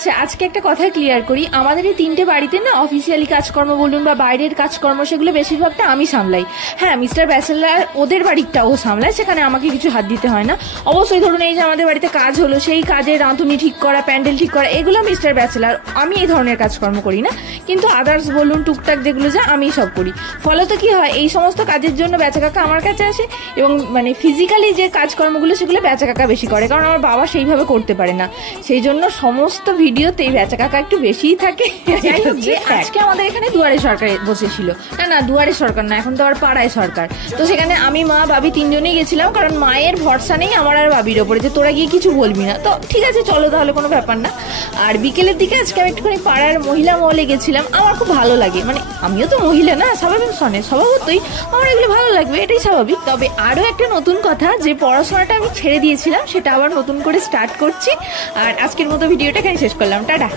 আচ্ছা, আজকে একটা কথা ক্লিয়ার করি। আমাদের এই 3টে বাড়িতে না অফিসিয়ালি কাজকর্ম বলুন বা বাইরের কাজকর্ম, সেগুলো বেশিরভাগটা আমি সামলাই। হ্যাঁ, মিস্টার ব্যাচেলার ওদের বাড়িটাও সামলায়, সেখানে আমাকে কিছু হাত দিতে হয় না। অবশ্যই ধরুন এই যে আমাদের বাড়িতে কাজ হলো, সেই কাজে রাঁধুনি ঠিক করা, প্যান্ডেল ঠিক করা, এগুলো মিস্টার ব্যাচেলার, আমি এই ধরনের কাজকর্ম করি না। কিন্তু আদার্স বলুন টুকটাক যেগুলো যা আমি সব করি। ফলত কি হয়, এই সমস্ত কাজের জন্য বেচা কাকা আমার কাছে আসে, এবং মানে ফিজিক্যালি যে কাজকর্মগুলো সেগুলো বেচা কাকা বেশি করে, কারণ আমার বাবা সেইভাবে করতে পারে না। সেই জন্য সমস্ত ভিডিওতে বেচা কাকা একটু বেশিই থাকে। আজকে আমাদের এখানে দুয়ারে সরকার বসেছিল, না দুয়ারে সরকার না, এখন তো আর পাড়ায় সরকার। তো সেখানে আমি, মা, বাবি 3জনেই গেছিলাম, কারণ মায়ের ভরসা নেই আমার আর বাবির ওপরে যে তোরা গিয়ে কিছু বলবি না। তো ঠিক আছে চলো তাহলে, কোনো ব্যাপার না। আর বিকেলের দিকে আজকে আমি একটুখানি পাড়ার মহিলা মহলে গেছিলাম। আমার খুব ভালো লাগে, মানে আমিও তো মহিলা না, স্বাভাবিক স্বভাবতই আমার এগুলো ভালো লাগবে, এটাই স্বাভাবিক। তবে আরো একটা নতুন কথা, যে পড়াশোনাটা আমি ছেড়ে দিয়েছিলাম সেটা আবার নতুন করে স্টার্ট করছি। আর আজকের মতো ভিডিওটা এখানে শেষ করলাম, টাটা।